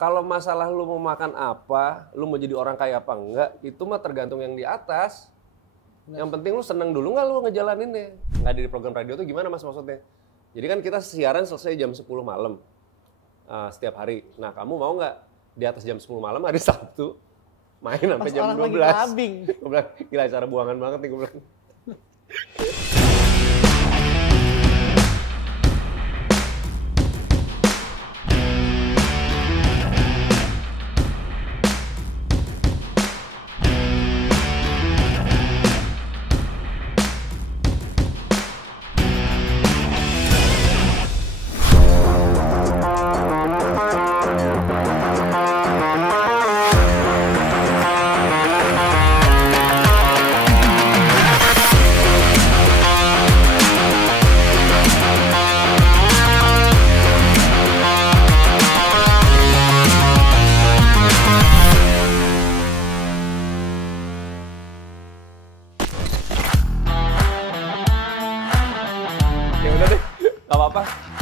Kalau masalah lu mau makan apa, lu mau jadi orang kaya apa enggak, itu mah tergantung yang di atas. Yang penting lu seneng dulu nggak lu ngejalaninnya. Nggak di program radio tuh gimana mas maksudnya? Jadi kan kita siaran selesai jam 10 malam setiap hari. Nah kamu mau nggak di atas jam 10 malam hari Sabtu main sampai jam 12? Gue bilang, gila acara buangan banget nih gue bilang.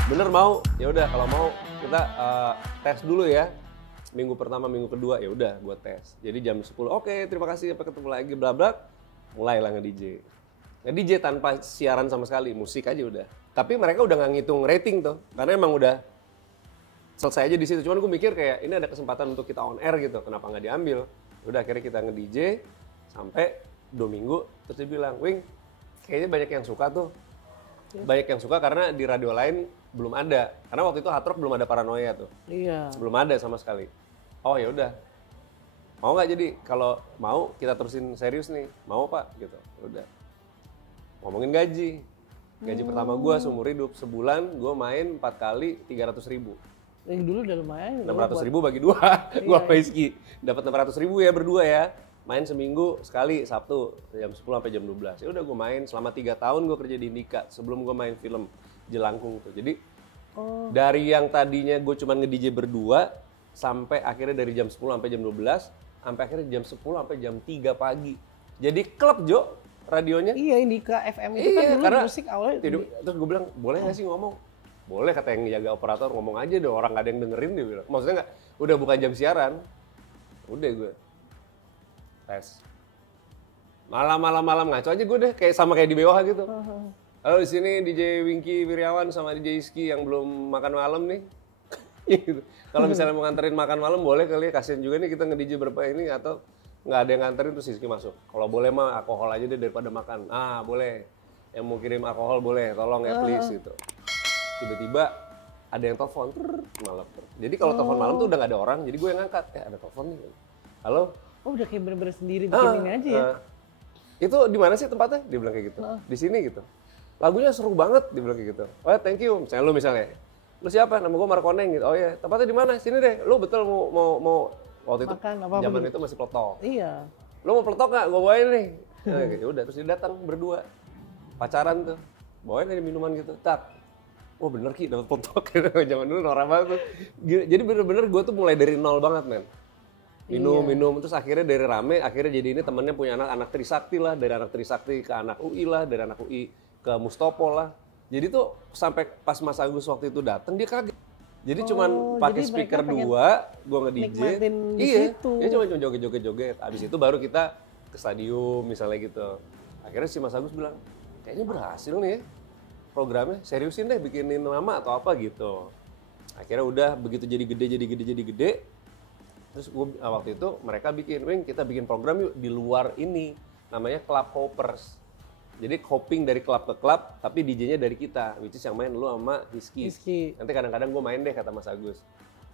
Bener mau, ya udah kalau mau kita tes dulu ya. Minggu pertama, minggu kedua ya udah gua tes. Jadi jam 10, oke, terima kasih sampai ketemu lagi bla bla. Mulailah nge-DJ. Nge-DJ tanpa siaran sama sekali, musik aja udah. Tapi mereka udah nggak ngitung rating tuh, karena emang udah selesai aja di situ. Cuman gue mikir kayak ini ada kesempatan untuk kita on air gitu, kenapa nggak diambil? Udah akhirnya kita nge-DJ sampai 2 minggu, terus dia bilang, Wing, kayaknya banyak yang suka tuh. Banyak yang suka karena di radio lain belum ada. Karena waktu itu Hard Rock belum ada Paranoia tuh. Iya. Belum ada sama sekali. Oh ya udah. Mau nggak jadi? Kalau mau kita terusin serius nih. Mau Pak? Gitu. Udah. Ngomongin gaji. Gaji pertama gue seumur hidup. Sebulan gue main 4 kali 300.000. Yang dulu udah lumayan. 600.000 bagi 2. Gue sama Rizky. Dapat 600.000 ya berdua ya. Main seminggu sekali Sabtu jam 10 sampai jam 12. Ya udah gue main selama 3 tahun gue kerja di Indika sebelum gue main film Jelangkung tuh. Jadi dari yang tadinya gue cuma nge-DJ berdua sampai akhirnya dari jam 10 sampai jam 12 sampai akhirnya jam 10 sampai jam 3 pagi. Jadi klub Jo radionya. Iya Indika FM itu kan dulu karena musik awalnya. Terus gue bilang boleh nggak sih ngomong? Boleh kata yang jaga operator, ngomong aja deh orang nggak ada yang dengerin dia bilang. Maksudnya nggak, udah bukan jam siaran. Udah gue tes. Malam ngaco aja gue deh, kayak sama kayak di BWH gitu. Halo di sini DJ Wingky Wiryawan sama DJ Iski yang belum makan malam nih. Gitu. Kalau misalnya mau nganterin makan malam boleh kali ya, kasihan juga nih kita nge-DJ berapa ini atau nggak ada yang nganterin terus Iski masuk. Kalau boleh mah alkohol aja deh daripada makan. Ah boleh. Yang mau kirim alkohol boleh, tolong ya please gitu. Tiba-tiba ada yang telepon malam. Jadi kalau telepon malam tuh udah nggak ada orang, jadi gue yang ngangkat. Ada telepon nih. Halo. Oh udah kayak bener-bener sendiri bikin ini aja ya? Itu di mana sih tempatnya? Dia bilang kayak gitu. Di sini gitu. Lagunya seru banget, dia bilang kayak gitu. Oh ya thank you, misalnya lu misalnya. Lu siapa? Nama gue Markoneng gitu. Oh ya, tempatnya di mana? Sini deh. Lu betul mau waktu itu zaman itu masih peletok. Iya. Lu mau peletok nggak? Gue bawain nih. Nah, gitu. Udah terus dia datang berdua. Pacaran tuh. Bawain aja minuman gitu. Tak. Oh bener Ki, dapat peletok. Zaman dulu norak banget tuh. Jadi bener-bener gue tuh mulai dari nol banget men. Minum, terus akhirnya dari rame, akhirnya jadi ini temennya punya anak Trisakti lah, dari anak Trisakti ke anak UI lah, dari anak UI ke Mustopo lah. Jadi tuh sampai pas Mas Agus waktu itu datang dia kaget. Jadi cuman pakai speaker 2, gue nge-DJ. Iya, dia cuma joget-joget. Abis itu baru kita ke stadium misalnya gitu. Akhirnya si Mas Agus bilang, kayaknya berhasil nih ya programnya, seriusin deh bikinin nama atau apa gitu. Akhirnya udah begitu jadi gede. Terus waktu itu mereka bikin, Wing kita bikin program yuk di luar ini, namanya Club Hoppers. Jadi hopping dari klub ke klub, tapi DJ-nya dari kita, which is yang main lu sama Rizky. Nanti kadang-kadang gue main deh kata Mas Agus.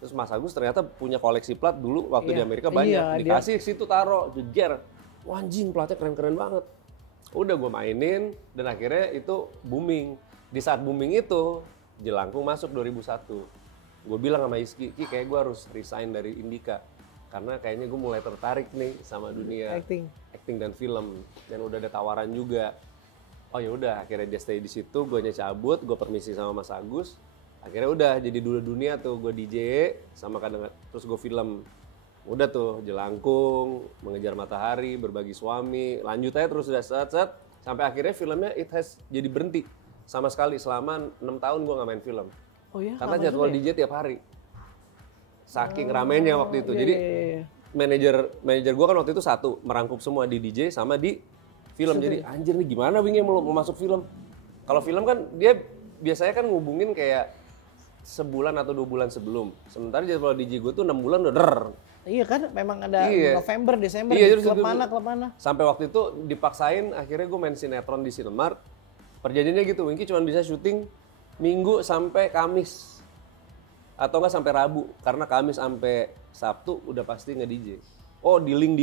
Terus Mas Agus ternyata punya koleksi plat dulu waktu di Amerika banyak, dikasih situ taro, jejer. Wah anjing platnya keren-keren banget. Udah gue mainin dan akhirnya itu booming. Di saat booming itu, Jelangkung masuk 2001. Gue bilang sama Iski, Ki kayak gue harus resign dari Indika. Karena kayaknya gue mulai tertarik nih sama dunia acting dan film. Dan udah ada tawaran juga. Oh ya udah, akhirnya dia stay di situ, gue cabut, gue permisi sama Mas Agus. Akhirnya udah jadi dua dunia tuh, gue DJ sama kadang terus gue film. Udah tuh Jelangkung, Mengejar Matahari, Berbagi Suami, lanjut aja terus udah set sampai akhirnya filmnya jadi berhenti sama sekali selama 6 tahun gue nggak main film. Oh iya? Karena jadwal DJ tiap hari. saking ramenya waktu itu. Jadi manajer gue kan waktu itu satu, merangkup semua di DJ sama di film. Jadi anjir nih gimana Wing mau masuk film. Kalau film kan dia biasanya kan ngubungin kayak sebulan atau 2 bulan sebelum. Sementara jadwal DJ gue tuh 6 bulan udah Iya kan, memang ada November, Desember, klub mana. Sampai waktu itu dipaksain, akhirnya gue main sinetron di Cinemark. Perjanjiannya gitu, Wingky cuma bisa syuting Minggu sampai Kamis. Atau enggak sampai Rabu, karena Kamis sampai Sabtu udah pasti nge-DJ. Oh, dealing,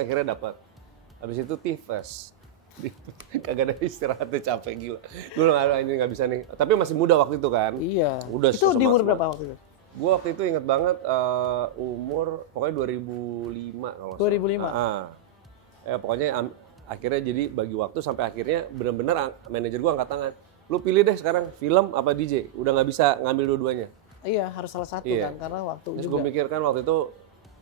akhirnya dapat. Habis itu tifes. Kagak ada istirahatnya, capek gila. Gue nggak bisa nih. Tapi masih muda waktu itu kan. Iya. Udah itu di umur berapa waktu itu? Gue waktu itu inget banget umur pokoknya 2005 kalau 2005. Pokoknya akhirnya jadi bagi waktu sampai akhirnya benar-benar manajer gue angkat tangan. Lu pilih deh sekarang film apa DJ. Udah nggak bisa ngambil dua-duanya. Iya, harus salah satu kan karena waktu terus juga. Gue mikir kan waktu itu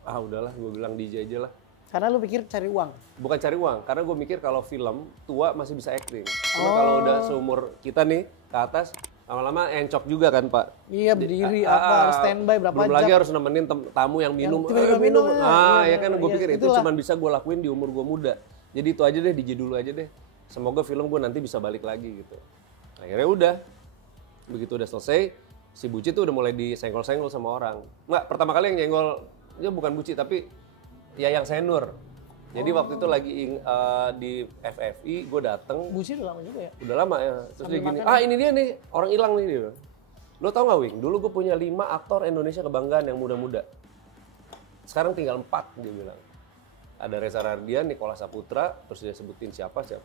udahlah gue bilang DJ aja lah. Karena lu pikir cari uang? Bukan cari uang, karena gue mikir kalau film tua masih bisa acting. Cuma kalau udah seumur kita nih ke atas, lama-lama encok juga kan Pak. Iya berdiri harus standby berapa belum jam. lagi harus nemenin tamu yang minum. Minum. Ya kan gue pikir itu cuma bisa gue lakuin di umur gue muda. Jadi itu aja deh, DJ dulu aja deh. Semoga film gue nanti bisa balik lagi gitu. Akhirnya udah, begitu udah selesai, si Buci tuh udah mulai disenggol-senggol sama orang. Nggak, pertama kali yang nyenggol, ya bukan Buci tapi ya yang senior. Jadi waktu itu lagi di FFI, gue dateng. Buci udah lama juga ya? Udah lama ya. Terus dia gini, ini dia nih, orang hilang nih dia. Lo tau gak Wing, dulu gue punya 5 aktor Indonesia kebanggaan yang muda-muda. Sekarang tinggal 4 dia bilang. Ada Reza Rardian, Nicholas Saputra, terus dia sebutin siapa gitu.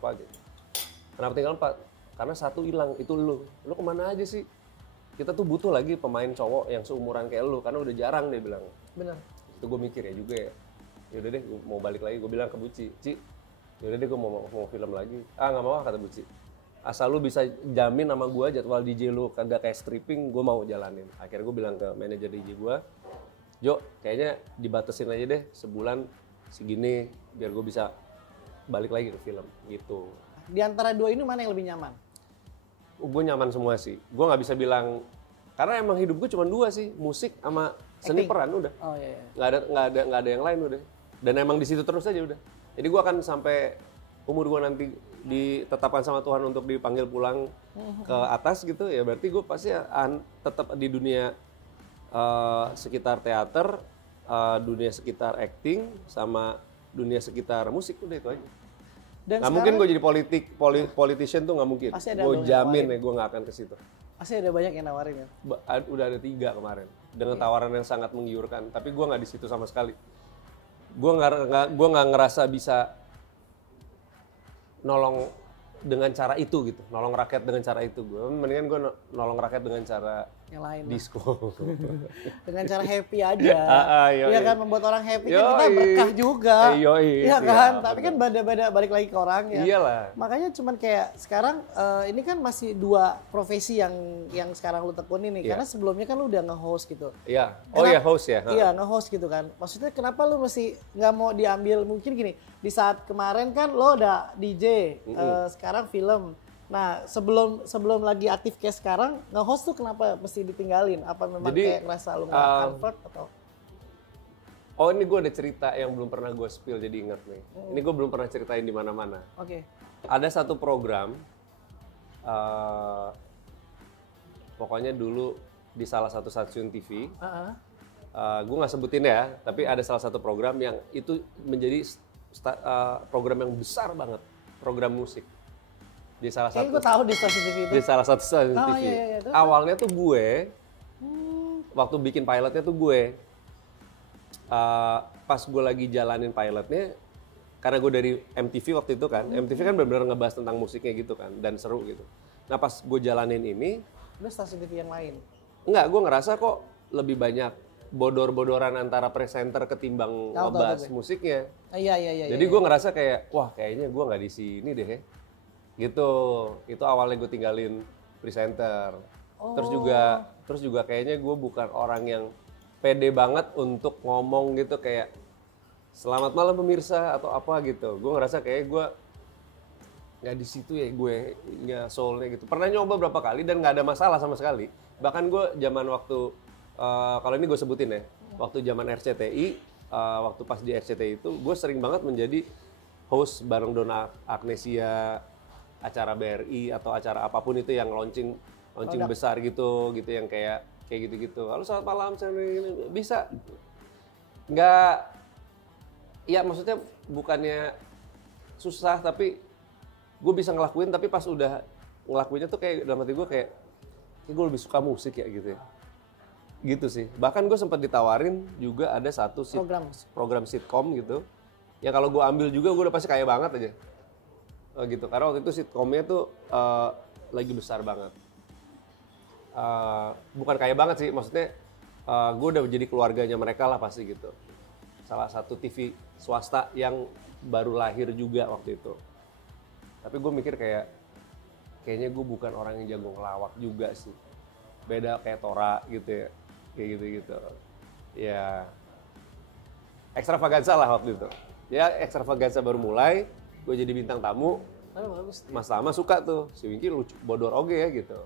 Kenapa tinggal 4? Karena satu hilang, itu lu. Lu kemana aja sih? Kita tuh butuh lagi pemain cowok yang seumuran kayak lu, karena udah jarang dia bilang. Benar. Itu gue mikir ya juga ya. Yaudah deh, gue mau balik lagi. Gue bilang ke Buci, Ci, yaudah deh gue mau film lagi. Nggak mau kata Buci. Asal lu bisa jamin sama gue jadwal DJ lu kagak kayak stripping, gue mau jalanin. Akhirnya gue bilang ke manajer DJ gue, Jo, kayaknya dibatasin aja deh sebulan segini biar gue bisa balik lagi ke film gitu. Di antara dua ini mana yang lebih nyaman? Gue nyaman semua sih. Gue nggak bisa bilang karena emang hidup gue cuma 2 sih, musik sama seni peran udah. Oh iya. Nggak ada yang lain udah. Dan emang di situ terus aja udah. Jadi gue akan sampai umur gue nanti ditetapkan sama Tuhan untuk dipanggil pulang ke atas gitu ya, berarti gue pasti tetap di dunia sekitar teater, dunia sekitar acting, sama dunia sekitar musik, udah itu aja. Dan nggak mungkin gue jadi politician tuh nggak mungkin. Gue jamin ya gue nggak akan ke situ. Pasti ada banyak yang nawarin ya. Udah ada 3 kemarin dengan tawaran yang sangat menggiurkan, tapi gue nggak di situ sama sekali. Gue nggak ngerasa bisa nolong dengan cara itu gitu, nolong rakyat dengan cara itu. Gue mendingan gue nolong rakyat dengan cara yang lain disco. Dengan cara happy aja. Iya kan, membuat orang happy kan kita berkah juga. Iya kan, tapi kan beda-beda balik lagi ke orang ya. Iyalah. Makanya cuman kayak sekarang ini kan masih 2 profesi yang sekarang lu tekunin nih. Karena sebelumnya kan lu udah nge-host gitu. Iya. Oh iya, host ya. Iya, nge-host gitu kan. Maksudnya kenapa lu mesti nggak mau diambil, mungkin gini, di saat kemarin kan lo udah DJ, sekarang film. Nah, sebelum lagi aktif kayak sekarang, nge-host tuh kenapa mesti ditinggalin? Apa memang kayak ngerasa lu nggak comfort atau? Oh, ini gue ada cerita yang belum pernah gue spill, jadi inget nih. Ini gue belum pernah ceritain di mana-mana. Oke. Ada satu program, pokoknya dulu di salah satu stasiun TV. Gue nggak sebutin ya, tapi ada salah satu program yang itu menjadi program yang besar banget, program musik. Di salah satu. Gue tahu di stasiun TV itu. Di salah satu stasiun TV. Iya. Awalnya tuh gue, waktu bikin pilotnya tuh gue, pas gue lagi jalanin pilotnya, karena gue dari MTV waktu itu kan, MTV kan benar-benar ngebahas tentang musiknya gitu kan, dan seru gitu. Nah pas gue jalanin ini, udah stasiun TV yang lain? Enggak, gue ngerasa kok lebih banyak bodor-bodoran antara presenter ketimbang ngebahas musiknya. Iya. Jadi gue ngerasa kayak, wah kayaknya gue nggak di sini deh. Gitu, itu awalnya gue tinggalin presenter. Terus juga kayaknya gue bukan orang yang pede banget untuk ngomong gitu kayak selamat malam pemirsa atau apa gitu. Gue ngerasa kayak gue nggak di situ ya, gue nggak soulnya gitu. Pernah nyoba berapa kali dan nggak ada masalah sama sekali. Bahkan gue zaman waktu kalau ini gue sebutin ya, waktu zaman RCTI, waktu pas di RCTI itu, gue sering banget menjadi host bareng Donna Agnesia, acara BRI atau acara apapun itu yang launching besar gitu yang kayak gitu-gitu. Halo selamat malam, bisa. Nggak, ya maksudnya bukannya susah, tapi gue bisa ngelakuin, tapi pas udah ngelakuinnya tuh kayak dalam hati gue kayak gue lebih suka musik ya gitu ya. Gitu sih. Bahkan gue sempat ditawarin juga ada satu program sitkom gitu. Ya kalau gue ambil juga gue udah pasti kaya banget aja. Gitu. Karena waktu itu sitkomnya tuh lagi besar banget. Bukan kaya banget sih, maksudnya gue udah jadi keluarganya mereka lah pasti gitu. Salah satu TV swasta yang baru lahir juga waktu itu. Tapi gue mikir kayaknya gue bukan orang yang jago ngelawak juga sih. Beda kayak Tora gitu ya. Kayak gitu-gitu. Ya ekstravaganza lah waktu itu. Ya ekstravaganza baru mulai, gue jadi bintang tamu. Bagus. Mas Tama suka tuh, si Wingky lucu, bodor oge ya gitu.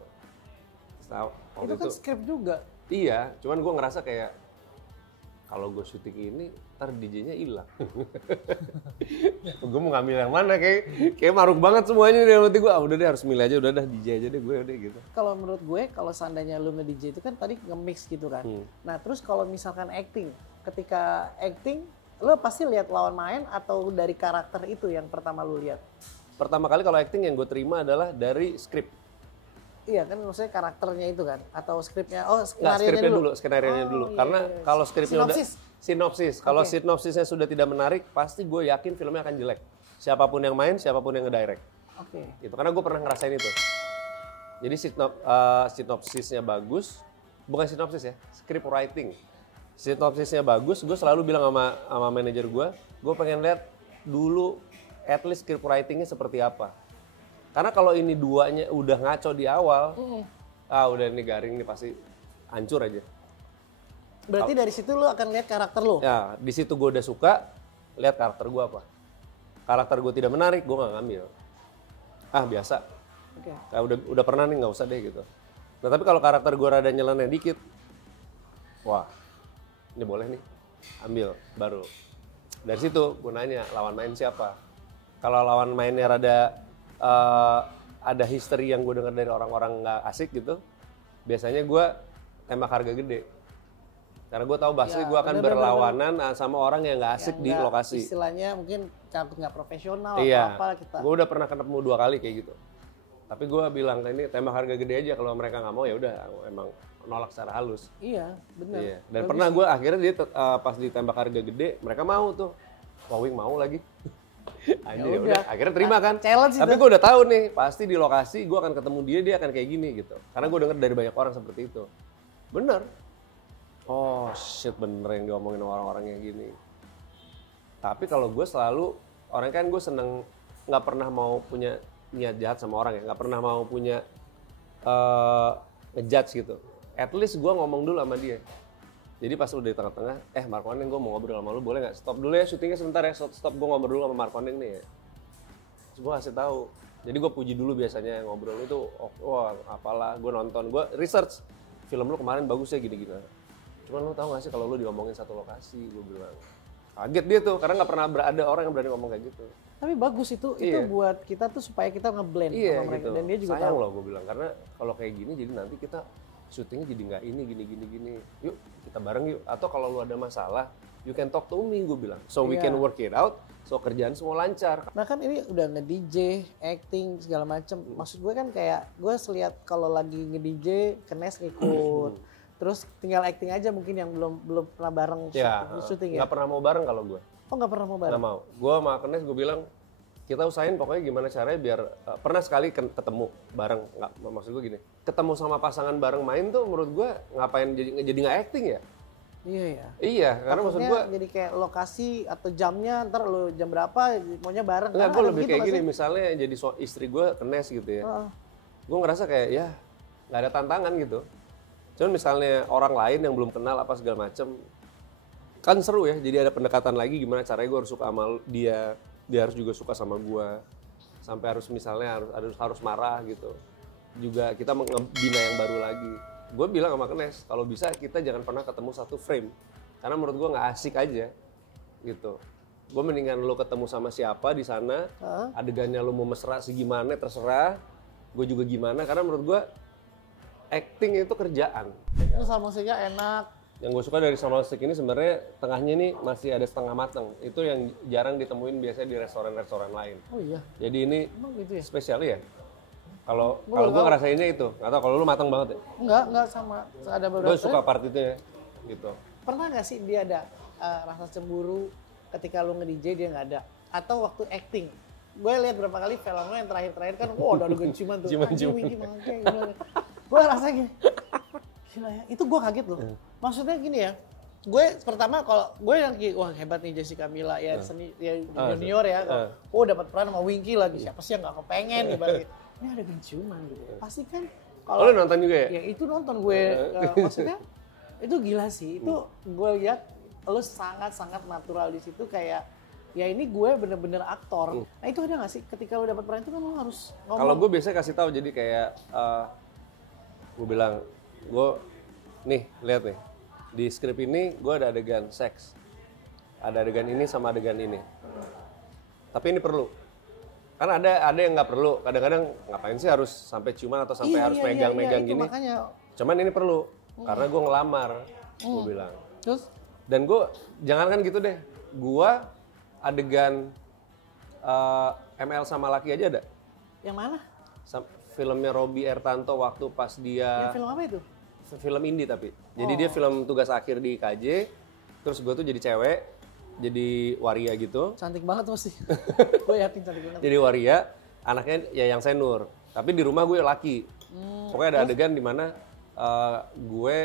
Itu kan skrip juga. Iya, cuman gue ngerasa kayak kalau gue syuting ini, ntar DJ-nya hilang. Gue mau ngambil yang mana, kayak maruk banget semuanya. Nanti gue, udah deh harus milih aja, udah dah DJ aja deh gue udah gitu. Kalau menurut gue, kalau seandainya lu nge-DJ itu kan tadi nge-mix gitu kan. Nah terus kalau misalkan acting, ketika acting, lu pasti lihat lawan main atau dari karakter itu yang pertama lu lihat? Pertama kali kalau acting yang gue terima adalah dari skrip. Iya kan, maksudnya karakternya itu kan, atau skripnya? Skenarionya dulu. Iya, karena kalau skripnya sinopsis. Kalau sinopsisnya sudah tidak menarik, pasti gue yakin filmnya akan jelek. Siapapun yang main, siapapun yang ngedirect. Gitu. Karena gue pernah ngerasain itu. Jadi sinopsisnya bagus, bukan sinopsis ya, script writing. Sinopsisnya bagus, gue selalu bilang sama manajer gue pengen lihat dulu at least script writingnya seperti apa. Karena kalau ini duanya udah ngaco di awal, udah ini garing nih pasti hancur aja. Berarti dari situ lo akan lihat karakter lo? Ya, di situ gue udah suka, lihat karakter gue apa. Karakter gue tidak menarik, gue nggak ngambil. Biasa. Udah pernah nih, nggak usah deh gitu. Nah tapi kalau karakter gue rada nyeleneh dikit, wah ini boleh nih, ambil baru. Dari situ gue nanya lawan main siapa. Kalau lawan mainnya rada ada history yang gue dengar dari orang-orang nggak asik gitu, biasanya gue tembak harga gede. Karena gue tahu pasti gue akan berlawanan sama orang yang nggak asik di lokasi. Istilahnya mungkin takut nggak profesional atau apa kita. Gue udah pernah ketemu 2 kali kayak gitu. Tapi gue bilang ini tembak harga gede aja, kalau mereka nggak mau ya udah emang nolak secara halus. Iya, benar. Iya. Dan pernah gue akhirnya dia pas ditembak harga gede, mereka mau tuh. Wawing mau lagi. Ya udah, akhirnya terima kan. Tapi gue udah tahu nih, pasti di lokasi gue akan ketemu dia akan kayak gini gitu. Karena gue denger dari banyak orang seperti itu. Bener. Oh shit, bener yang diomongin orang-orang yang gini. Tapi kalau gue selalu, orang kan gue seneng nggak pernah mau punya niat jahat sama orang ya, nggak pernah mau punya ngejudge gitu. At least gue ngomong dulu sama dia. Jadi pas udah di tengah-tengah, Markoneng gue mau ngobrol sama lu, boleh nggak? Stop dulu ya syutingnya sebentar ya, stop gue ngobrol dulu sama Markoneng nih ya. Terus gue kasih tahu. Jadi gue puji dulu biasanya ngobrol itu, wah apalah, gue nonton, gue research film lu kemarin bagus ya gini-gini. Cuman lu tahu nggak sih kalau lu diomongin satu lokasi, gue bilang. Kaget dia tuh, karena nggak pernah ada orang yang berani ngomong kayak gitu. Tapi bagus itu buat kita tuh supaya kita ngeblend sama mereka. Gitu. Dan dia juga sayang tahu. loh gue bilang, karena kalau kayak gini jadi nanti kita syutingnya jadi nggak ini gini. Yuk kita bareng yuk. Atau kalau lu ada masalah, you can talk to me, gue bilang. So we can work it out. So kerjaan semua lancar. Nah kan ini udah nge-DJ, acting segala macem. Maksud gue kan kayak gue selihat kalau lagi nge-DJ, Kenes ngikut. Terus tinggal acting aja mungkin yang belum pernah bareng syuting ya. Nggak pernah mau bareng kalau gue. Oh nggak pernah mau bareng? Nggak mau. Gue sama Kenes gue bilang kita usahain pokoknya gimana caranya biar pernah sekali ketemu bareng, nggak, maksud gue gini, ketemu sama pasangan bareng main tuh menurut gue ngapain jadi nggak acting ya? Iya ya. Iya, karena maksud gue jadi kayak lokasi atau jamnya, ntar lu jam berapa maunya bareng. Enggak, gue lebih kayak gini, misalnya jadi istri gue Kenes gitu ya, gue ngerasa kayak ya nggak ada tantangan gitu. Cuman misalnya orang lain yang belum kenal apa segala macem, kan seru ya, jadi ada pendekatan lagi gimana caranya gue harus suka sama dia harus juga suka sama gue, sampai harus misalnya harus marah gitu. Juga kita ngebina yang baru lagi. Gue bilang sama Kenes, kalau bisa kita jangan pernah ketemu satu frame. Karena menurut gue nggak asik aja gitu. Gue mendingan lu ketemu sama siapa di sana, adegannya lu mau mesra segimana terserah, gue juga gimana. Karena menurut gue acting itu kerjaan. Itu sama musiknya enak. Yang gue suka dari Sound Stick ini sebenarnya tengahnya ini masih ada setengah matang. Itu yang jarang ditemuin biasanya di restoran-restoran lain. Oh iya. Jadi ini Emang gitu ya? spesial ya. Kalau gue ngerasainnya itu, nggak tahu kalau lu matang banget ya. Enggak sama. Ada beberapa. Gue suka part itu ya, gitu. Pernah nggak sih dia ada rasa cemburu ketika lu nge-DJ dia nggak ada? Atau waktu acting? Gue lihat berapa kali film lu yang terakhir kan, wah udah ciuman tuh. Ciuman-ciuman. Gue rasa gini, gila ya, itu gue kaget loh. Maksudnya gini ya, gue pertama kalau gue yang wah hebat nih Jessica Mila ya, seni ya junior ya. Oh dapat peran sama Winky lagi, siapa sih yang nggak kepengen ibaratnya. Ini ada ciuman gitu. Pasti kan kalau lu nonton juga ya? Ya itu nonton gue, maksudnya itu gila sih. Itu gue lihat lu sangat-sangat natural di situ kayak ya ini gue bener-bener aktor. Nah itu ada nggak sih ketika lu dapat peran itu kan lu harus ngomong. Kalau gue biasanya kasih tahu jadi kayak gue bilang nih lihat nih di skrip ini gue ada adegan seks, ada adegan ini sama adegan ini. Tapi ini perlu. Kan ada yang nggak perlu. Kadang-kadang ngapain sih harus sampai ciuman atau sampai harus megang-megang gini. Makanya. Cuman ini perlu karena gue ngelamar, gue bilang. Terus? Dan gue jangan kan gitu deh. Gue adegan ML sama laki aja ada. Yang mana? Filmnya Robby Ertanto waktu pas dia. Yang film apa itu? Film indie tapi. Jadi dia film tugas akhir di KJ. Terus gue tuh jadi cewek, jadi waria gitu. Cantik banget pasti. Gue yakin cantik banget. Jadi waria, anaknya ya yang senur. Tapi di rumah gue laki. Pokoknya ada adegan di mana gue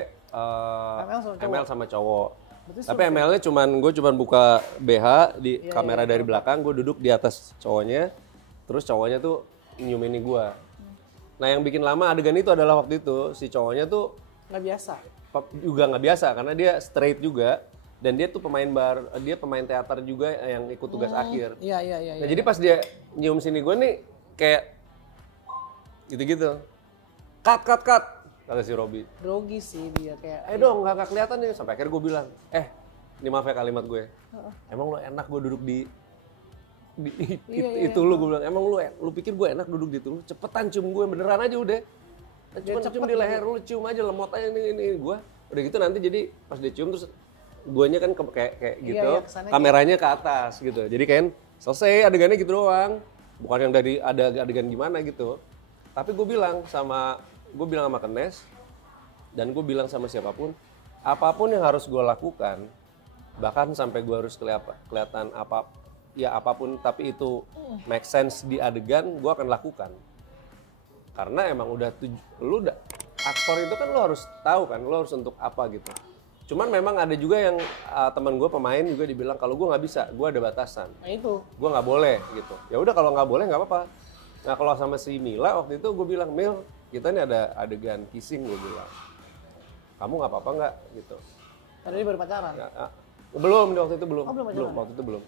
ML sama cowok. Tapi ML-nya gue cuman buka BH di kamera dari belakang, gue duduk di atas cowoknya. Terus cowoknya tuh nyiumin gue. Nah yang bikin lama adegan itu adalah waktu itu si cowoknya tuh nggak biasa. Juga nggak biasa karena dia straight juga. Dan dia tuh dia pemain teater juga yang ikut tugas akhir. Iya. Nah jadi pas dia nyium sini gue nih kayak gitu-gitu. Cut, kata si Robby. Grogi sih dia kayak. Dong, nggak kelihatan nih. Sampai akhirnya gue bilang, ini maaf ya kalimat gue. Emang lo enak gue duduk di itu lu, gue bilang. Emang lu pikir gue enak duduk di itu? Cepetan cium gue, beneran aja udah. Cuma cium di leher lu, cium aja lemot aja ini gue. Udah gitu nanti jadi pas dia cium terus guanya kan kayak gitu, kameranya ke atas gitu. Jadi kan selesai adegannya gitu doang. Bukan yang dari ada adegan gimana gitu. Tapi gue bilang sama Kenes dan gue bilang sama siapapun, apapun yang harus gue lakukan, bahkan sampai gue harus kelihatan apapun tapi itu make sense di adegan, gue akan lakukan. Karena emang aktor itu kan lo harus tahu kan, lo harus untuk apa gitu. Cuman memang ada juga yang teman gue pemain juga dibilang kalau gue nggak bisa, gue ada batasan. Nah itu. Gue nggak boleh gitu. Ya udah kalau nggak boleh nggak apa-apa. Nah kalau sama si Mila waktu itu gue bilang, Mil, kita ini ada adegan kissing, gue bilang. Kamu nggak apa-apa nggak gitu. Tadi baru pacaran? Belum, waktu itu belum. Oh, belum pacaran? Waktu itu belum.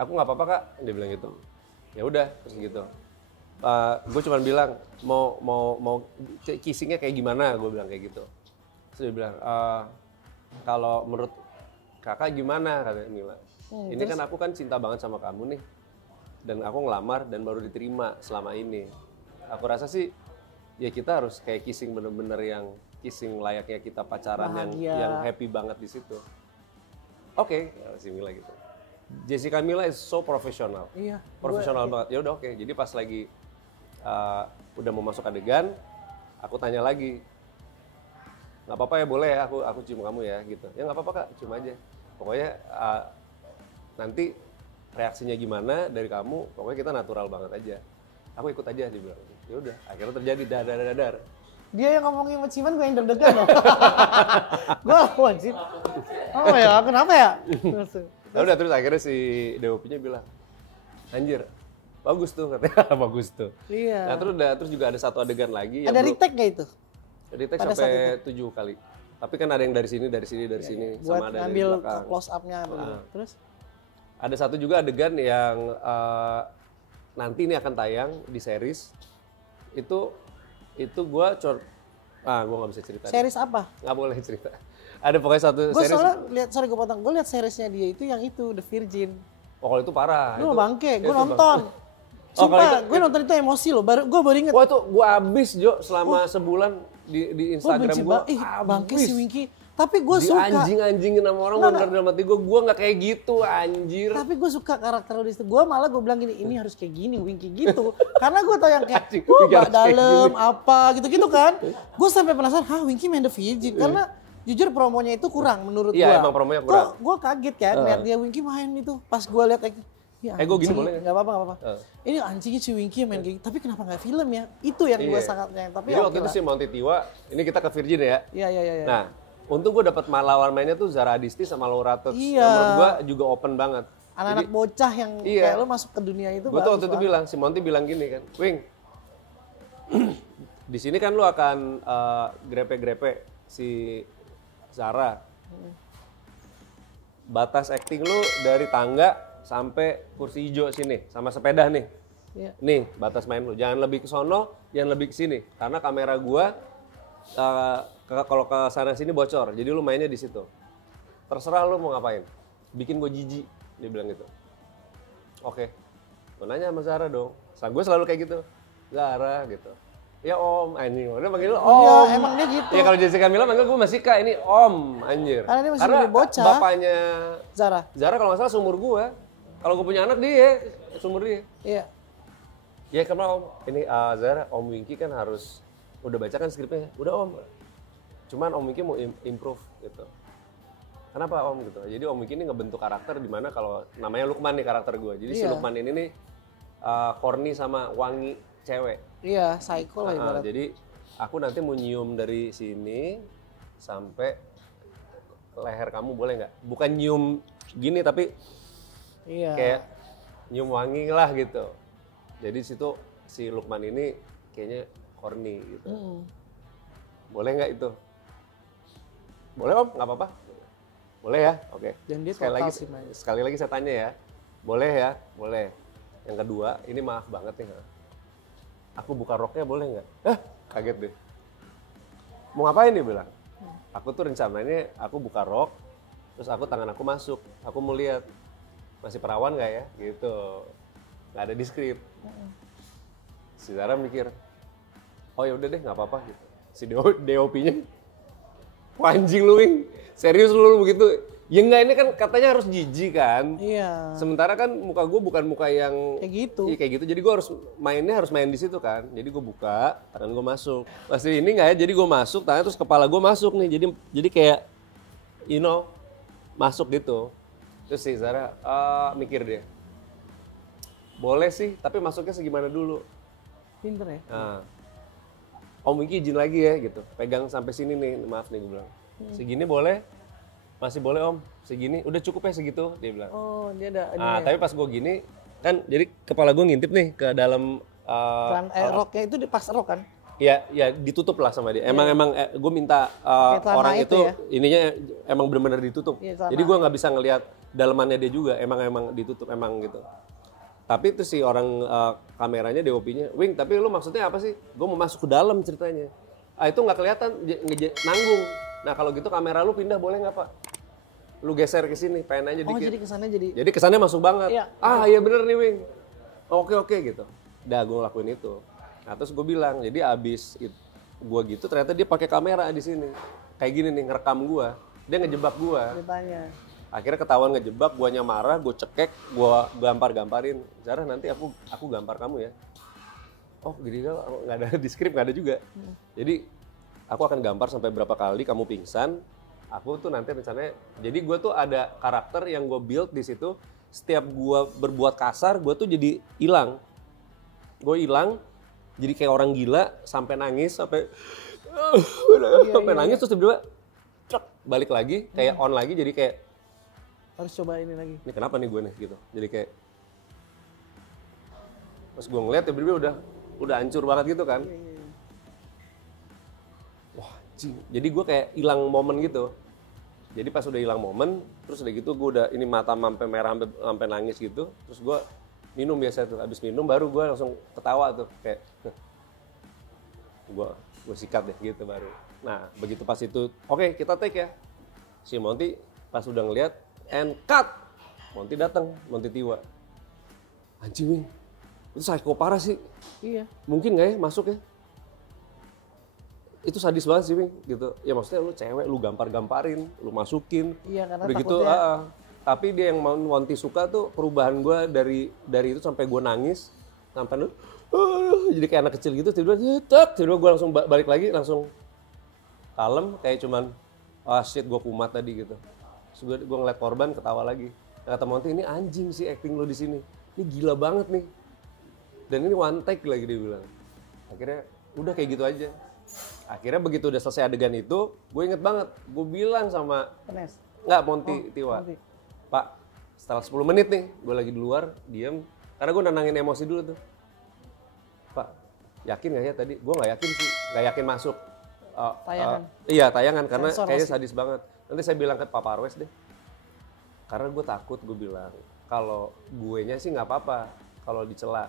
Aku nggak apa-apa kak, dia bilang gitu. Ya udah, terus gitu. Gue cuma bilang mau kissingnya kayak gimana, gue bilang kayak gitu. Terus dia bilang, kalau menurut kakak gimana, kata Mila. Ini terus? Kan aku kan cinta banget sama kamu nih. Dan aku ngelamar dan baru diterima selama ini. Aku rasa sih ya kita harus kayak kissing bener-bener yang kissing layaknya kita pacaran yang happy banget di situ. Oke, si Mila gitu. Jessica Mila is so profesional. Iya. Profesional banget. Ya udah oke. Jadi pas lagi udah mau masuk adegan, aku tanya lagi. Nggak apa-apa ya, boleh ya aku cium kamu ya gitu. Ya nggak apa-apa kak, cium aja. Pokoknya nanti reaksinya gimana dari kamu, pokoknya kita natural banget aja. Aku ikut aja, dia bilang. Ya udah, akhirnya terjadi dadar. Dia yang ngomongin ciuman, gue yang deg-degan loh. Gue wajib. Oh ya, kenapa ya? Nah udah, terus akhirnya si DOP-nya bilang, anjir, bagus tuh katanya. Bagus tuh. Iya. Nah terus juga ada satu adegan lagi. Ada retake nggak itu? Retake sampai 7 kali. Tapi kan ada yang dari sini. Buat sama ada ngambil dari belakang. close up-nya begitu. Terus? Ada satu juga adegan yang nanti ini akan tayang di series. Itu gue gue nggak bisa cerita. Series apa? Nggak boleh cerita. Ada pokoknya satu Gue series. soalnya lihat, sorry gue potong, gue lihat seriesnya dia itu yang itu The Virgin. Oh kalau itu parah. Lu Itu- bangke, gue itu nonton. Oh, kalau Sumpah, itu- gue nonton itu emosi loh. Gue baru inget. Wah itu gue abis Jo selama sebulan di Gue Instagram benci gue. banget. Ih, bangke si Winky. Tapi gue Di suka. anjing-anjingin sama orang Nggak, bener dalam hati gue nggak kayak gitu anjir. Tapi gue suka karakter lo di situ. Gue malah gue bilang gini, ini harus kayak gini, Winky gitu. Karena gue tau yang kayak, Anjing, wah Winky harus bak kayak dalam, gini. apa gitu-gitu kan. Gue sampai penasaran, hah Winky main The Virgin. Karena jujur promonya itu kurang menurut gue. Iya, emang promonya kurang. Gue kaget kan, lihat dia Winky main itu. Pas gue lihat, ya gue gini anjing, boleh nggak? nggak apa-apa. Ini anjingnya si Winky yang main kayak gitu. Tapi kenapa nggak film ya? Itu yang gue Iya. sangat nyayang. Tapi Jadi oke waktu itu lah. si Monty Tiwa, ini kita ke Virgin ya. Iya. Nah, untung gue dapat lawan mainnya tuh Zara Adisti sama Laura Toots. Iya. Yang menurut gue juga open banget. Anak-anak bocah yang Iya. kayak lo masuk ke dunia itu Gue tuh waktu bagus itu bilang, si Monty bilang gini kan, Wing, di sini kan lu akan grepe-grepe si Zara. Batas acting lu dari tangga sampai kursi hijau sini, sama sepeda nih. Iya. Nih, batas main lu. Jangan lebih ke sono, jangan lebih ke sini. Karena kamera gua kalau ke sana sini bocor. Jadi lu mainnya di situ. Terserah lu mau ngapain. Bikin gue jijik, dia bilang gitu. Oke. Gue nanya sama Zara dong. Gue selalu kayak gitu. Zara gitu. Ya Om, anjing. Udah panggil lu Om. Iya, emang dia gitu. Ya kalau Jessica Mila manggil gue masih Kak, ini Om, anjir. Karena dia masih lebih bocah. bapaknya Zara. Zara kalau nggak salah seumur gue. Kalau gue punya anak dia, seumur dia. Iya. Ya kenapa Om? Ini Zara, Om Winky kan harus udah baca kan skripnya. Udah Om. Cuman Om Winky mau improve gitu. Kenapa Om gitu? Jadi Om Winky ini ngebentuk karakter di mana kalau namanya Lukman nih karakter gue. Jadi si Iya. Lukman ini nih corny sama wangi cewek. Iya, psycho lah ibarat. Jadi aku nanti mau nyium dari sini sampai leher kamu boleh nggak? Bukan nyium gini tapi Iya. kayak nyium wangi lah gitu. Jadi situ si Lukman ini kayaknya corny gitu. Boleh nggak itu? Boleh Om, nggak apa-apa. Boleh ya, oke. Dan dia sekali total lagi, sih, Mas. sekali lagi saya tanya ya, boleh ya, boleh. Yang kedua, ini maaf banget nih, aku buka roknya boleh nggak? Kaget deh. Mau ngapain dia bilang? Aku tuh rencananya aku buka rok, terus tangan aku masuk, aku mau lihat masih perawan nggak ya, gitu. Nggak ada di skrip. Si Zara mikir, oh ya udah deh nggak apa-apa gitu. Si DOP-nya, wah anjing lu Wing, serius lu begitu? Ya enggak, ini kan katanya harus jijik kan. Iya. Sementara kan muka gue bukan muka yang Kayak gitu. Iya kayak gitu. Jadi gue harus main di situ kan. Jadi gue buka, tangan gue masuk. Pasti ini nggak ya? Jadi gue masuk, tangan terus kepala gue masuk nih. Jadi kayak masuk gitu. Terus si Zara mikir dia. Boleh sih, tapi masuknya segimana dulu. Pinter ya. Nah, Om Winky izin lagi ya gitu. Pegang sampai sini nih, maaf nih gue bilang. Segini boleh? Masih boleh Om, segini. Udah cukup ya segitu, dia bilang. Oh, dia ada Nah, tapi pas gue gini, kan jadi kepala gue ngintip nih ke dalam roknya itu pas rok kan? ya ditutup lah sama dia. Emang gue minta Pakai celana orang itu itu ya? ininya emang benar-benar ditutup. Iya, celana. Jadi gue nggak bisa ngelihat dalemannya dia juga. Emang ditutup emang gitu. Tapi itu si orang kameranya DOP-nya, Wing, tapi lu maksudnya apa sih? Gue mau masuk ke dalam ceritanya. Itu nggak kelihatan nanggung. Nah kalau gitu kamera lu pindah boleh nggak Pak? Lu geser ke sini, pengen aja Oh, dikit. jadi kesannya jadi Jadi kesannya masuk banget. Iya. Iya bener nih Wing. Oke gitu. Udah gue lakuin itu. Nah terus gue bilang, jadi abis gue gitu ternyata dia pakai kamera di sini. Kayak gini nih ngerekam gue. Dia ngejebak gue. ceritanya. Akhirnya ketahuan ngejebak, guanya marah, gue cekek, gue gamparin. Zara nanti aku gampar kamu ya. Oh gini nggak ada di skrip, nggak ada juga. Jadi aku akan gampar sampai berapa kali kamu pingsan. Aku tuh nanti rencananya, jadi gue tuh ada karakter yang gue build di situ. Setiap gue berbuat kasar, gue tuh jadi hilang. Gue hilang, jadi kayak orang gila, sampai nangis, sampai nangis terus tiba-tiba cek, balik lagi, kayak on lagi, jadi kayak Harus coba ini lagi. ini kenapa nih gue nih gitu. Jadi kayak pas gue ngeliat tiba-tiba udah hancur banget gitu kan. Wah anjing. Jadi gue kayak hilang momen gitu. Jadi pas udah hilang momen, terus udah gitu gue udah ini mata sampai merah sampai nangis gitu. Terus gue minum biasa tuh, abis minum baru gue langsung ketawa tuh kayak gue sikat deh gitu baru. Nah begitu pas itu, oke kita take ya. Si Monty pas udah ngeliat and cut, Monty datang, Monty Tiwa. Anjing Wing, itu psycho parah sih. Iya. Mungkin nggak ya masuk ya? Itu sadis banget sih Wing gitu. Ya maksudnya lu cewek, lu gampar-gamparin, lu masukin. Iya karena udah gitu, takutnya. tapi dia yang Monty suka tuh perubahan gue dari itu sampai gue nangis, sampai lu jadi kayak anak kecil gitu, tiba-tiba gue langsung balik lagi, langsung kalem, kayak cuman shit gue kumat tadi gitu. Terus gue ngeliat korban ketawa lagi. Kata Monty, ini anjing sih acting lo di sini, ini gila banget nih, dan ini one take lagi dia bilang. Akhirnya udah kayak gitu aja. Akhirnya begitu udah selesai adegan itu, gue inget banget, gue bilang sama Monty Tiwa, Monty. Pak, setelah 10 menit nih, gue lagi di luar, diem, karena gue nenangin emosi dulu tuh. Pak, yakin gak ya tadi? Gue gak yakin sih, gak yakin masuk. Tayangan. Iya, tayangan, karena Sensor kayaknya masih. sadis banget. Nanti saya bilang ke Pak Parwes deh. Karena gue takut, gue bilang, kalau guenya sih gak apa-apa, kalau dicela.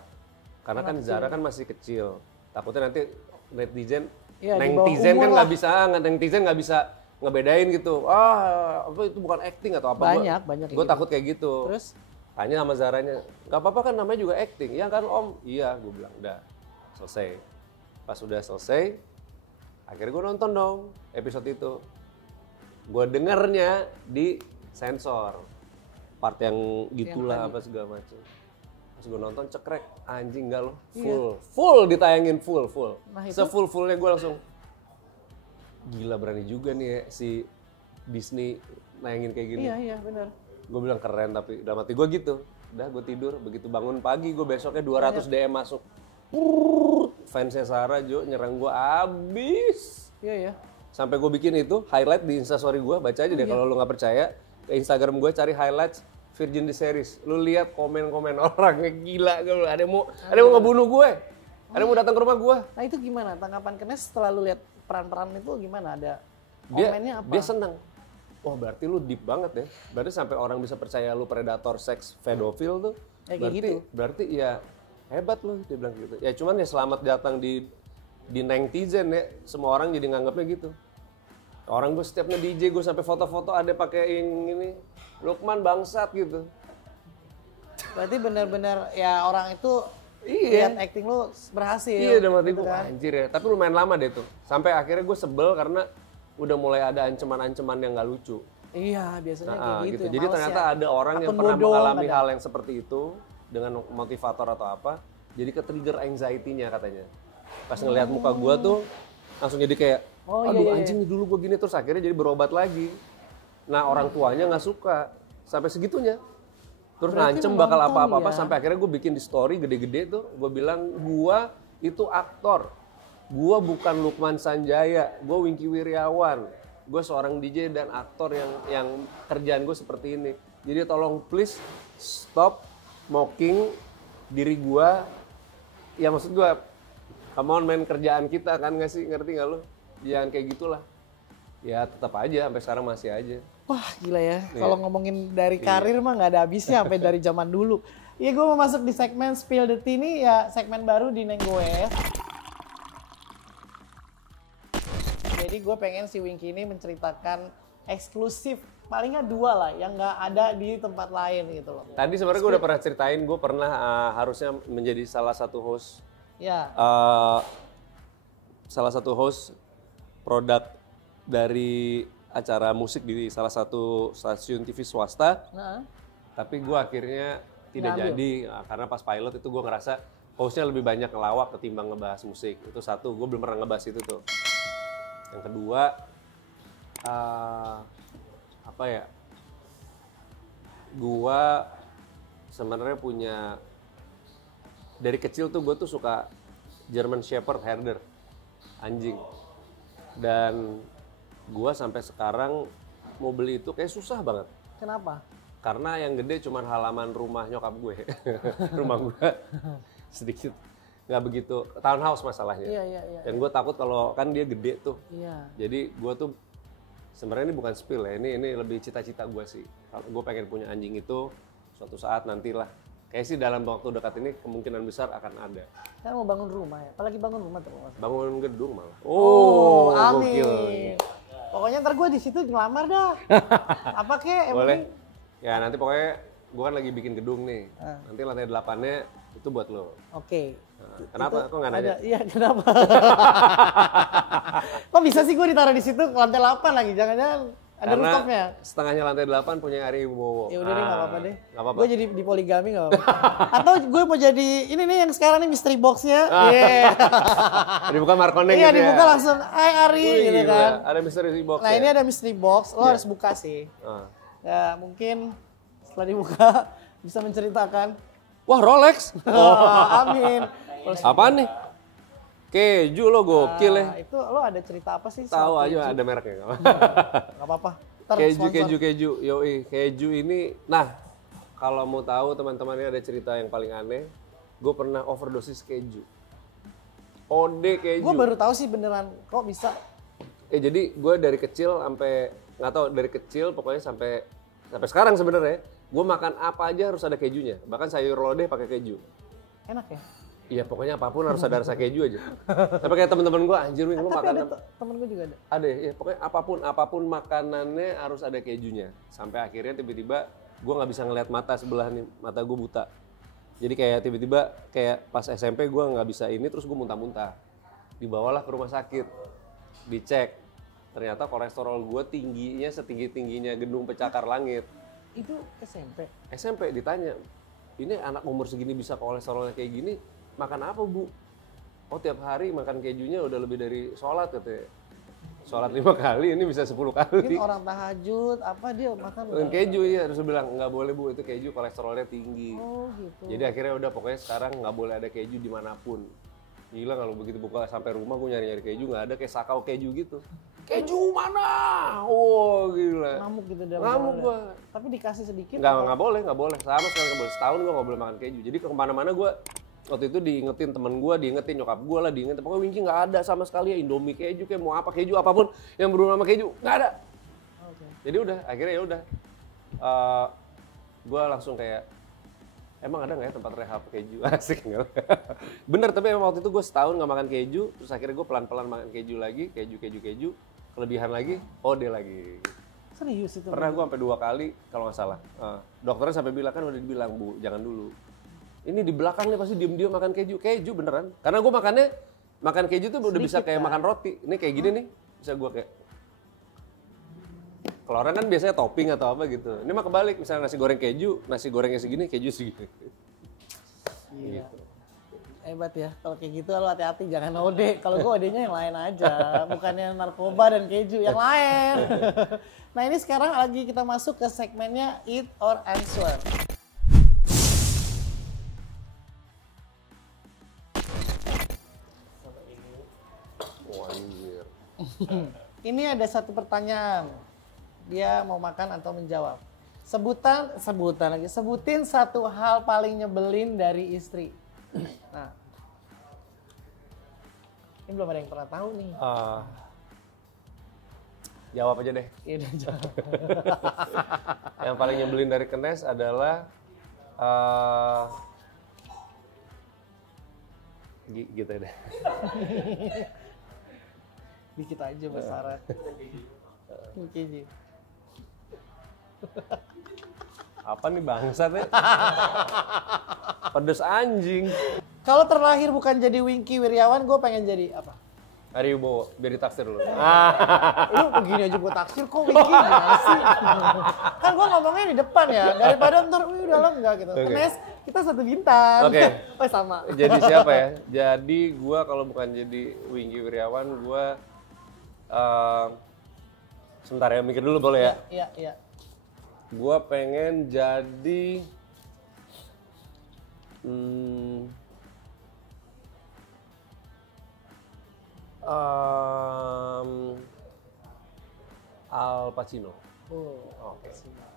Karena kan Zara kan masih kecil, takutnya nanti netizen, Iya, di bawah netizen umur kan lah. netizen nggak bisa ngebedain gitu. Apa itu bukan acting atau apa? Banyak Gue gitu. takut kayak gitu. Terus? Tanya sama Zaranya, nggak apa-apa kan namanya juga acting, ya kan Om? Iya, gue bilang, udah selesai. Pas udah selesai, akhirnya gue nonton dong episode itu. Gue dengernya di sensor, part yang gitulah apa segala macam. Pas gue nonton cekrek, anjing enggak loh, full ditayangin full. Nah, itu? Sefull-fullnya gue langsung, gila berani juga nih ya, si Disney nayangin kayak gini. Iya benar. Gue bilang keren, tapi dalam hati gue gitu. Udah gue tidur, begitu bangun pagi gue besoknya 200 DM masuk. Fansnya Sarah Jo nyerang gue abis. Iya. Sampai gue bikin itu highlight di Instastory gue, baca aja deh kalau lu nggak percaya. Ke Instagram gue cari highlights Virgin the Series. Lu lihat komen-komen orangnya gila. Ada yang mau ngebunuh gue. Ada yang mau datang ke rumah gue. Nah itu gimana tanggapan Kenes setelah lu lihat peran-peran itu gimana? Ada komennya apa? Dia seneng. Wah berarti lu deep banget ya. Berarti sampai orang bisa percaya lu predator seks pedofil tuh. Kayak gitu. Berarti ya hebat lu, dia bilang gitu. Ya cuman ya selamat datang di netizen ya. Semua orang jadi nganggapnya gitu. Orang gue setiapnya DJ, gue sampai foto-foto ada pakai ini Lukman bangsat gitu. Berarti benar-benar ya orang itu Iya. lihat acting lu berhasil. Iya, udah mati gitu gue kan. anjir ya. Tapi lumayan lama deh tuh. Sampai akhirnya gue sebel karena udah mulai ada ancaman-ancaman yang nggak lucu. Iya, biasanya kayak gitu. Jadi Males ternyata ya. ada orang yang Akun pernah bodong mengalami kadang. hal yang seperti itu dengan motivator atau apa, jadi ke-trigger anxiety-nya katanya. Pas ngelihat muka gue tuh langsung jadi kayak, aduh anjing dulu gue gini, terus akhirnya jadi berobat lagi. Nah orang tuanya nggak suka sampai segitunya. Terus Berarti ngancem bakal menonton apa-apa ya. sampai akhirnya gue bikin di story gede-gede tuh, gue bilang gue itu aktor, gue bukan Lukman Sanjaya, gue Wingky Wiryawan, gue seorang DJ dan aktor yang kerjaan gue seperti ini. Jadi tolong please stop mocking diri gue. Ya maksud gue, come on man, kerjaan kita kan nggak sih, ngerti nggak lo? Jangan kayak gitulah. Ya tetap aja sampai sekarang masih aja. Wah gila ya, Iya. kalau ngomongin dari karir mah nggak ada habisnya sampai dari zaman dulu. Iya gue mau masuk di segmen Spill the Tea nih ya, segmen baru di Neng Goes. Jadi gue pengen si Wingky ini menceritakan eksklusif, paling nggak 2 lah yang nggak ada di tempat lain gitu loh. Tadi sebenarnya gue udah pernah ceritain, gue pernah harusnya menjadi salah satu host Ya, salah satu host produk dari acara musik di salah satu stasiun TV swasta, nah, tapi gue akhirnya tidak Nggak ambil. jadi karena pas pilot itu gue ngerasa hostnya lebih banyak ngelawak ketimbang ngebahas musik. Itu satu, gue belum pernah ngebahas itu tuh. Yang kedua, apa ya? Gue sebenarnya punya, dari kecil tuh gue tuh suka German Shepherd Herder, anjing. Dan gue sampai sekarang mau beli itu kayak susah banget. kenapa? Karena yang gede cuman halaman rumah nyokap gue. Rumah gue sedikit nggak begitu, townhouse masalahnya. Iya. Dan gue takut kalau kan dia gede tuh. Iya. Jadi gue tuh sebenarnya ini bukan spill ya, ini lebih cita-cita gue sih. Kalau gue pengen punya anjing itu suatu saat nantilah. Kayak sih dalam waktu dekat ini kemungkinan besar akan ada. Kan mau bangun rumah ya, apalagi bangun rumah terus. Bangun gedung malah. Oh, gokil. amin. Pokoknya ntar gue di situ ngelamar dah. Apa kek? Boleh. Ya nanti pokoknya gue kan lagi bikin gedung nih. Ah. Nanti lantai 8-nya itu buat lo. Oke. Nah, kenapa? Itu Kok nggak nanya? Iya, kenapa? Kok bisa sih gue ditaruh di situ lantai 8 lagi? Jangan-jangan ada Karena rooftopnya. setengahnya lantai 8 punya Ari Wibowo. Ya udah deh, nggak apa-apa deh. Nggak apa-apa. Gue jadi di poligami nggak apa-apa. Atau gue mau jadi ini nih yang sekarang nih mystery box-nya. Iya. Dibuka Markoneng Iya, gitu dibuka ya. langsung, "Hai Ari," Wih, gitu gila. kan. Ada mystery box. Nah, ya? ini ada mystery box, lo Iya. harus buka sih. Ah. Ya, mungkin setelah dibuka bisa menceritakan. Wah, Rolex. Amin. Apaan nih? Keju lo gokil ya. Itu lo ada cerita apa sih? Tahu soal aja keju? ada mereknya. Nggak apa-apa. Ntar sponsor. Keju. Yoi, keju ini. Nah, kalau mau tahu teman-temannya ada cerita yang paling aneh. Gue pernah overdosis keju. Ode keju. Gue baru tahu sih beneran kok bisa. Jadi gue dari kecil sampai nggak tahu dari kecil pokoknya sampai sekarang sebenarnya gue makan apa aja harus ada kejunya. Bahkan sayur lodeh pakai keju. Enak ya? Iya pokoknya apapun harus ada rasa keju aja. Tapi kayak teman-teman gue anjir Wing, lu Tapi makan ada temen gue juga ada. ada ya pokoknya apapun makanannya harus ada kejunya. Sampai akhirnya tiba-tiba gue nggak bisa ngeliat mata sebelah nih, mata gue buta. Jadi kayak tiba-tiba kayak pas SMP gue nggak bisa ini terus gue muntah-muntah. Dibawalah ke rumah sakit, dicek. Ternyata kolesterol gue tingginya setinggi-tingginya gedung pencakar langit. Itu SMP. SMP ditanya, ini anak umur segini bisa kolesterolnya kayak gini, makan apa bu? Oh tiap hari makan kejunya udah lebih dari sholat katanya. Sholat 5 kali, ini bisa 10 kali. Mungkin orang tahajud, apa dia makan? Dan keju ya, harus bilang nggak boleh bu, itu keju kolesterolnya tinggi. Oh gitu. Jadi akhirnya udah pokoknya sekarang nggak boleh ada keju dimanapun. Gila kalau begitu buka sampai rumah gue nyari-nyari keju nggak ada kayak sakau keju gitu. Keju mana? Oh gila. Ngamuk gitu dia. Ngamuk beneran. gua. Tapi dikasih sedikit. Nggak boleh. Sama sekali nggak boleh. Setahun gue nggak boleh makan keju. Jadi kemana-mana gue waktu itu diingetin temen gue, diingetin nyokap gue lah, diingetin. Pokoknya Wingky nggak ada sama sekali ya Indomie keju kayak mau apa keju apapun yang berhubungan sama keju nggak ada. Oke. Jadi udah akhirnya ya udah. Gue langsung kayak emang ada nggak ya tempat rehab keju asik nggak? Bener tapi emang waktu itu gue setahun nggak makan keju, terus akhirnya gue pelan-pelan makan keju lagi, keju, kelebihan lagi, ode lagi. Serius itu? Pernah gue sampai 2 kali kalau nggak salah. Dokternya sampai bilang kan udah dibilang bu, jangan dulu. Ini di belakang nih pasti diem-diem makan keju beneran. Karena gue makan keju tuh udah bisa kayak makan roti. Ini kayak gini nih, bisa gue kayak. Kalau orang kan biasanya topping atau apa gitu. Ini mah kebalik, misalnya nasi goreng keju, nasi gorengnya segini, keju segini. Iya. Gitu. Hebat ya. Kalau kayak gitu lo hati-hati jangan ode. Kalau gue odenya yang lain aja, bukannya narkoba dan keju yang lain. Nah ini sekarang lagi kita masuk ke segmennya Eat or Answer. Wah, anjir. Ini ada satu pertanyaan. Dia mau makan atau menjawab. Sebutin satu hal paling nyebelin dari istri. Nah, ini belum ada yang pernah tahu nih. Jawab aja deh. Iya udah jawab. Yang paling nyebelin dari Kenes adalah gitu deh. Dikit aja besar. Keju. Apa nih bangsat ya? Pedes anjing. Kalau terlahir bukan jadi Wingky Wiryawan, gue pengen jadi apa? Ari Wibowo, biar ditaksir lu. Lu begini aja gue taksir kok Wingky gimana sih? Kan gue ngomongnya di depan ya, daripada ntar udah lo enggak gitu. Oke. Kenes, kita 1 bintang. Oke. Oh sama. Jadi siapa ya? Jadi gua kalau bukan jadi Wingky Wiryawan, gua sebentar ya mikir dulu boleh ya? Iya. Gua pengen jadi Al Pacino. Oke.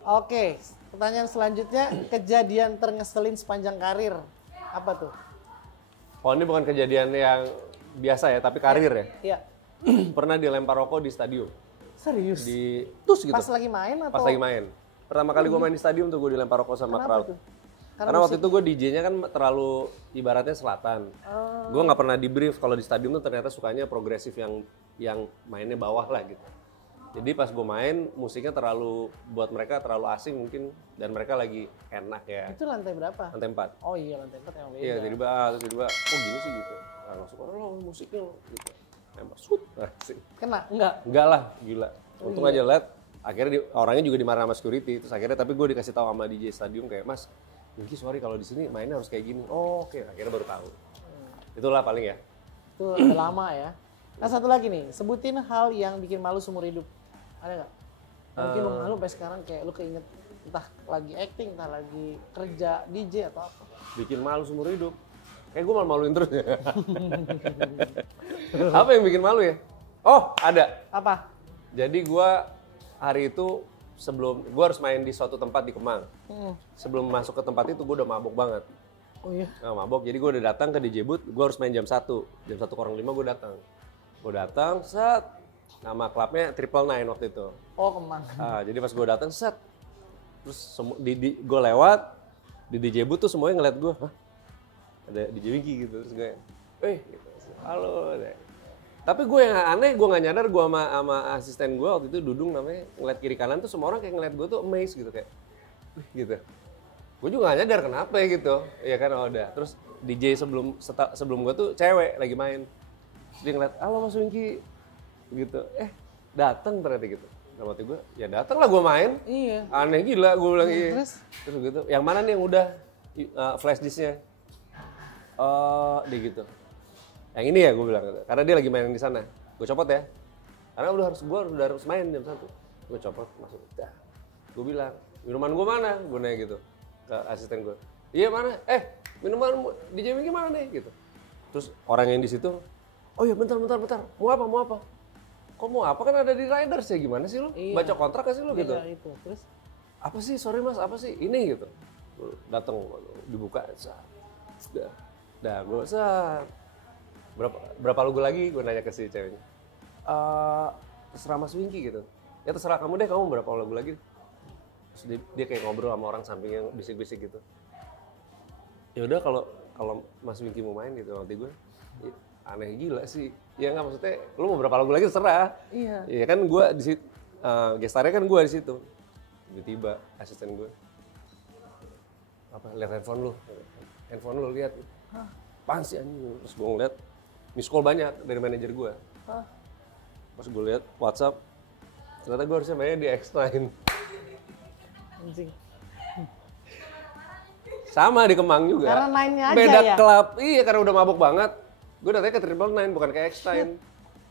Oke, pertanyaan selanjutnya, kejadian terngeselin sepanjang karir. Apa tuh? Oh ini bukan kejadian yang biasa ya, tapi karir ya. Iya. Pernah dilempar rokok di stadion. Serius? Di tus gitu. Pas lagi main atau? Pas lagi main. Pertama kali gue main di stadion tuh gue dilempar rokok sama Kenapa crowd. tuh? Karena waktu itu gue DJ-nya kan terlalu ibaratnya selatan. Gue nggak pernah di brief kalau di stadion tuh ternyata sukanya progresif yang mainnya bawah lah gitu. Jadi pas gue main, musiknya buat mereka terlalu asing mungkin, dan mereka lagi enak ya. Itu lantai berapa? Lantai 4. Oh iya, lantai 4 emang beda. Iya, tiba-tiba, oh gini sih gitu. Nah, langsung, oh musiknya gitu. Nembak, shoot. Asik. Kena? Enggak? Enggak lah, gila. Untung aja liat, akhirnya orangnya juga dimarahin sama security. Terus akhirnya, tapi gue dikasih tahu sama DJ stadium kayak, Mas, Winky sorry kalau di sini mainnya harus kayak gini. Oh oke, akhirnya baru tahu. Itulah paling ya. Itu udah lama ya. Nah satu lagi nih, sebutin hal yang bikin malu seumur hidup. Ada nggak? Mungkin lu malu sampai sekarang kayak lu keinget entah lagi acting, entah lagi kerja DJ atau apa. Bikin malu seumur hidup. Kayak gue malu-maluin terus ya. Apa yang bikin malu ya? Oh, ada. Apa? Jadi gue hari itu sebelum, gue harus main di suatu tempat di Kemang. Sebelum masuk ke tempat itu gue udah mabok banget. Oh iya? Nah, mabok, jadi gue udah datang ke DJ booth, gue harus main jam 1. Jam 1:05 gue datang. Set. Nama klubnya Triple Nine waktu itu. Oh Kemang. Jadi pas gue datang, set. Terus gue lewat, di DJ booth tuh semuanya ngeliat gue. Hah? Ada DJ Winky gitu, terus gue, gitu. Halo. Tapi gue yang aneh, gue gak nyadar, gue sama asisten gue waktu itu Dudung namanya, ngeliat kiri kanan tuh semua orang kayak ngeliat gue tuh amazed gitu kayak, gitu. Gue juga gak nyadar kenapa ya gitu, ya kan udah. Terus DJ sebelum gue tuh cewek lagi main, terus dia ngeliat, halo Mas Winky, gitu. Datang ternyata gitu. Dalam hati gue, ya datang lah gue main. Iya. Aneh gila, gue bilang iya. Terus gitu, yang mana nih yang udah flash disknya? Dia gitu. Yang ini ya gue bilang, karena dia lagi main di sana. Gue copot ya, karena gue udah harus main jam 1. Gue copot, masuk. Gue bilang, minuman gue mana? Gue nanya gitu ke asisten gue. Iya mana? Minuman DJ Winky mana nih? Gitu. Terus orang yang di situ, oh iya bentar. Mau apa? Kok mau apa? Kan ada di Riders ya, gimana sih lu? Iya. Baca kontrak gak sih lu gitu? Iya itu. Terus? Apa sih? Sorry mas, apa sih? Ini gitu. Datang, dibuka. Dah gue berapa lagu lagi? Gue nanya ke si ceweknya. Terserah Mas Winky gitu. Ya terserah kamu deh, kamu berapa lagu lagi? Terus dia kayak ngobrol sama orang samping yang bisik-bisik gitu. Ya udah kalau Mas Winky mau main gitu, nanti gue aneh gila sih. Ya nggak, maksudnya lu mau berapa lagu lagi terserah. Iya. Ya kan gue di situ, gestarnya kan gue di situ. Tiba-tiba asisten gue, lihat handphone lu lihat. Apaan sih anjing? Terus gue ngeliat miss call banyak dari manajer gue. Pas gue lihat WhatsApp, ternyata gue harusnya mainnya di X9. Anjing. Sama di Kemang juga. Karena Nine-nya aja beda ya? klub. Iya, karena udah mabuk banget. Gue datanya ke Triple Nine, bukan ke X9.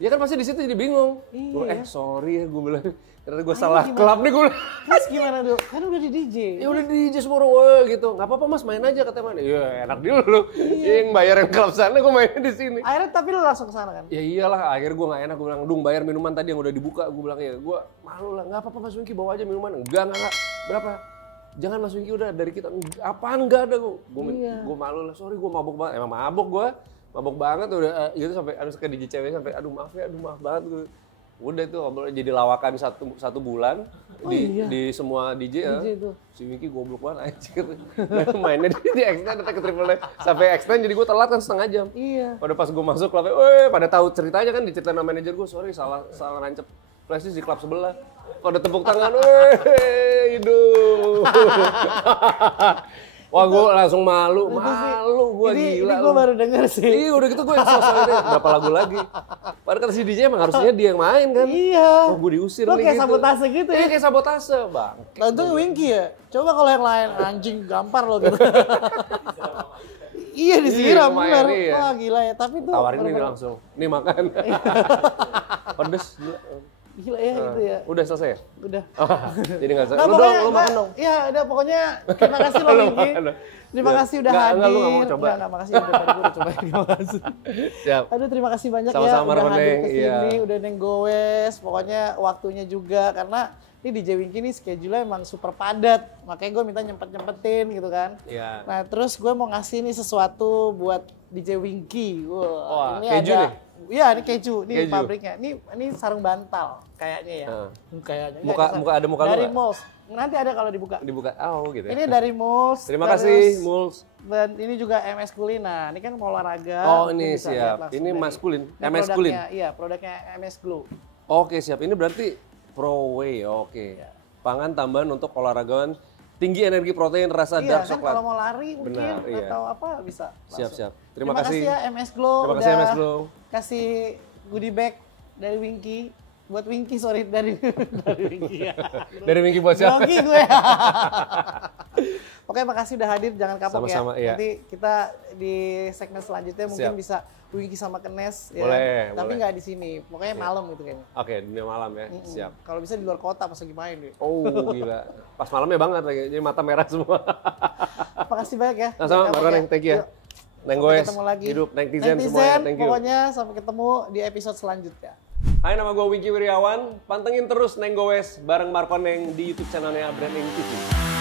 Ya kan pasti di situ jadi bingung. Iya. Gue sorry ya, gue bilang. Ternyata gue salah klub nih gue. Terus gimana dulu? Kan udah di DJ. Ya udah di DJ semua orang, gitu. Nggak apa-apa mas, main aja katanya mana. Ya enak dulu. Yang bayarin klub sana, gue mainnya di sini. Akhirnya tapi lu langsung ke sana kan? Ya iyalah, akhirnya gue nggak enak. Gue bilang, Dung bayar minuman tadi yang udah dibuka. Gue bilang ya, gue malu lah. Nggak apa-apa Mas Winky, bawa aja minuman. Enggak. Berapa? Jangan Mas Winky, udah dari kita. Apaan nggak ada gue. Gue malu lah. Sorry, gue mabuk banget. Emang mabuk gue. Mabuk banget udah gitu sampai harus ke DJ cewek sampai aduh maaf banget gue. Udah itu jadi lawakan satu bulan di semua DJ ya. Itu. Si Winky goblok banget anjir. Mainnya di X9 datang ke Triple Nine sampai X9 jadi gue telat kan setengah jam. Iya. Pada pas gue masuk klubnya, pada tahu ceritanya kan diceritain sama manajer gue, sorry salah nancep flash di klub sebelah. Pada tepuk tangan, hidup. Wah, gue langsung malu gue gila. Ini gue baru denger sih. Iya, udah gitu gue yang selesai berapa lagu lagi. Padahal kata si DJ emang harusnya dia yang main kan. Iya. Oh, gue diusir lo nih kayak gitu. sabotase gitu ya? Iya, kayak sabotase, Bang. Tentu Winky ya? Coba kalau yang lain, anjing gampar lo gitu. Iya disiram bener. Iya. Wah gila ya, tapi tuh. Tawarin ini langsung, nih makan. Pedes. Gila ya gitu ya. Udah selesai ya? Udah. Jadi nggak selesai. Nah, Lu makan dong. Iya, udah pokoknya terima kasih lo Winky. Terima kasih udah hadir. Enggak, lu nggak mau coba. Enggak, makasih udah tadi gue udah coba. Terima kasih. Siap. Aduh, terima kasih banyak Sama-sama, ya udah hadir Reneng. ke sini, Iya. udah nenggowes, pokoknya waktunya juga karena ini DJ Winky nih schedule-nya emang super padat. Makanya gue minta nyempet-nyempetin gitu kan. Iya. Nah, terus gue mau ngasih nih sesuatu buat DJ Winky. Wah, ini keju ada nih? Iya, ini keju, ini Keju. pabriknya. Ini sarung bantal kayaknya ya. Kayaknya. Ada muka lu dari nggak? Mols. Nanti ada kalau dibuka. Dibuka, gitu ya. Ini dari Mols. Terima terus- kasih, Muls. Dan ini juga MS Kulina. Ini kan mau olahraga. Oh, mungkin ini bisa lihat siap. langsung Ini dari- maskulin, Ini MS Kulin. produknya, iya, produknya MS Glow. Oke, siap. Ini berarti Pro Whey, oke. Pangan tambahan untuk olahragawan tinggi energi protein rasa Iya dark kan coklat. kalau mau lari mungkin Benar, iya. atau apa bisa langsung. Siap. Terima kasih ya MS Glow Terima kasih udah MS Glow. kasih goodie bag dari Winky. Buat Winky, sorry dari Winky ya. Dari Winky buat siapa? Grogi gue. Oke, makasih udah hadir, jangan kapok Sama-sama, ya. iya. Nanti kita di segmen selanjutnya mungkin Siap. bisa Winky sama Kenes ya. Boleh, Tapi boleh. nggak di sini. Pokoknya malam gitu kayaknya. Oke, dunia malam ya, siap. Kalau bisa di luar kota pas lagi main deh. Oh gila, pas malamnya banget lagi, jadi mata merah semua. Makasih banyak ya. Sama-sama, Jangan kapok Marwan, Neng, thank you ya. Neng Sampai Goes, ketemu lagi. hidup, netizen semuanya, thank you. Pokoknya sampai ketemu di episode selanjutnya. Hai, nama gue Winky Wiryawan, pantengin terus Neng Goes bareng Markon Neng di YouTube channelnya Branding TV.